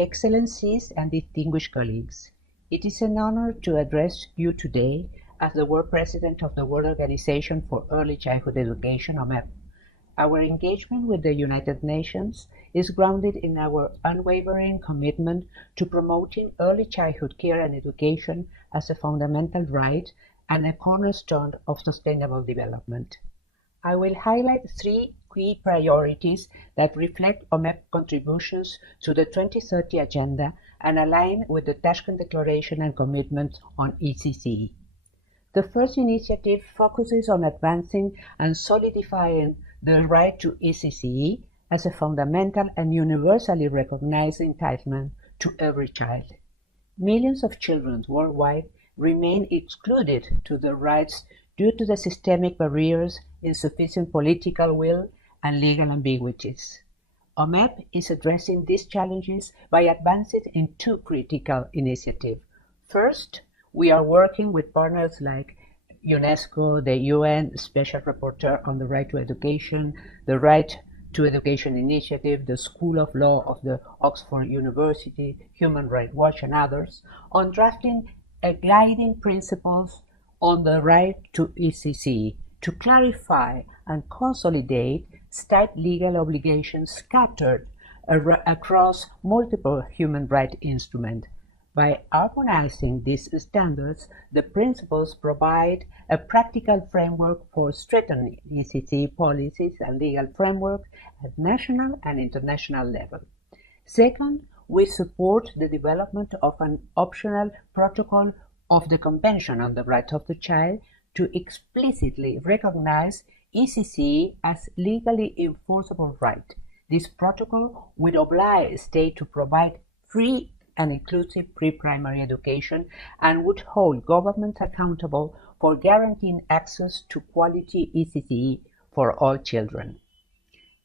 Excellencies and distinguished colleagues, it is an honor to address you today as the World President of the World Organization for Early Childhood Education, OMEP. Our engagement with the United Nations is grounded in our unwavering commitment to promoting early childhood care and education as a fundamental right and a cornerstone of sustainable development. I will highlight three key priorities that reflect OMEP contributions to the 2030 Agenda and align with the Tashkent Declaration and commitments on ECCE. The first initiative focuses on advancing and solidifying the right to ECCE as a fundamental and universally recognized entitlement to every child. Millions of children worldwide remain excluded to the rights due to the systemic barriers, insufficient political will, and legal ambiguities. OMEP is addressing these challenges by advancing in two critical initiatives. First, we are working with partners like UNESCO, the UN Special Rapporteur on the Right to Education, the Right to Education Initiative, the School of Law of the Oxford University, Human Rights Watch, and others, on drafting a guiding principles on the right to ECCE to clarify and consolidate state legal obligations scattered across multiple human rights instruments. By harmonizing these standards, the principles provide a practical framework for strengthening ECCE policies and legal framework at national and international level. Second, we support the development of an optional protocol of the Convention on the Rights of the Child to explicitly recognize ECCE as legally enforceable right. This protocol would oblige states to provide free and inclusive pre-primary education and would hold governments accountable for guaranteeing access to quality ECCE for all children.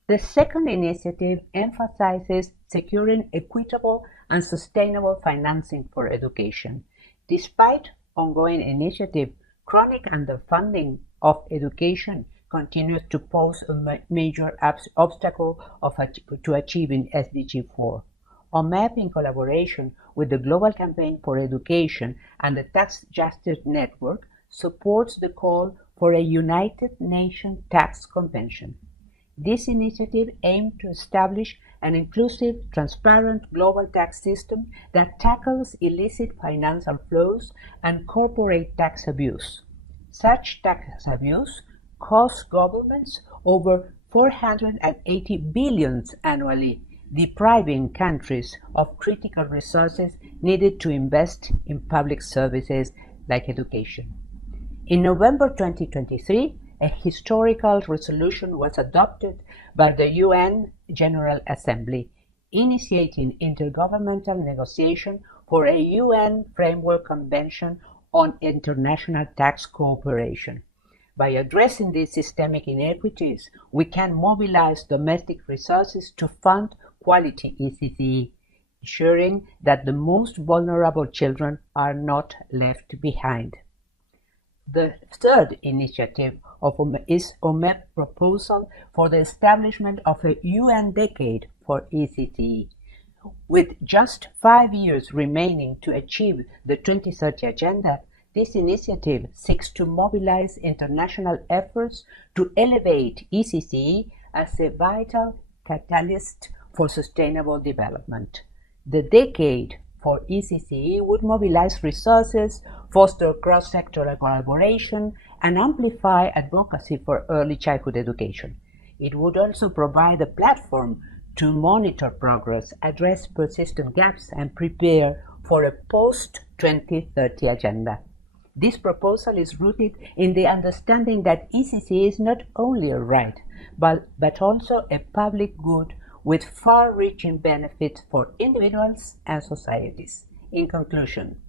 The second initiative emphasizes securing equitable and sustainable financing for education. Despite ongoing initiatives, chronic underfunding of education continues to pose a major obstacle to achieving SDG 4. OMEP, in collaboration with the Global Campaign for Education and the Tax Justice Network, supports the call for a United Nations Tax Convention. This initiative aims to establish an inclusive, transparent global tax system that tackles illicit financial flows and corporate tax abuse. Such tax abuse costs governments over $480 billion annually, depriving countries of critical resources needed to invest in public services like education. In November 2023, a historical resolution was adopted by the UN General Assembly, initiating intergovernmental negotiation for a UN Framework Convention on International Tax Cooperation. By addressing these systemic inequities, we can mobilize domestic resources to fund quality ECCE, ensuring that the most vulnerable children are not left behind. The third initiative is OMEP's proposal for the establishment of a UN decade for ECCE. With just 5 years remaining to achieve the 2030 Agenda, this initiative seeks to mobilize international efforts to elevate ECCE as a vital catalyst for sustainable development. The decade for ECCE would mobilize resources, foster cross-sectoral collaboration, and amplify advocacy for early childhood education. It would also provide a platform to monitor progress, address persistent gaps, and prepare for a post-2030 agenda. This proposal is rooted in the understanding that ECCE is not only a right, but also a public good with far-reaching benefits for individuals and societies. In conclusion,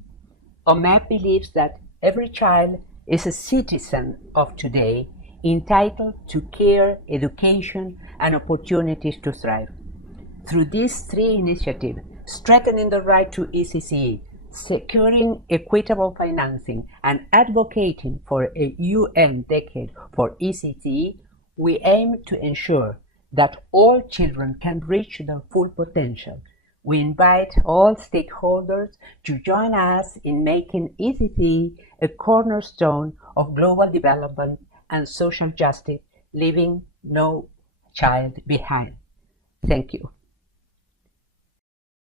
OMEP believes that every child is a citizen of today, entitled to care, education, and opportunities to thrive. Through these three initiatives, strengthening the right to ECCE, securing equitable financing, and advocating for a UN decade for ECCE, we aim to ensure that all children can reach their full potential We invite all stakeholders to join us in making ECCE a cornerstone of global development and social justice, leaving no child behind. Thank you.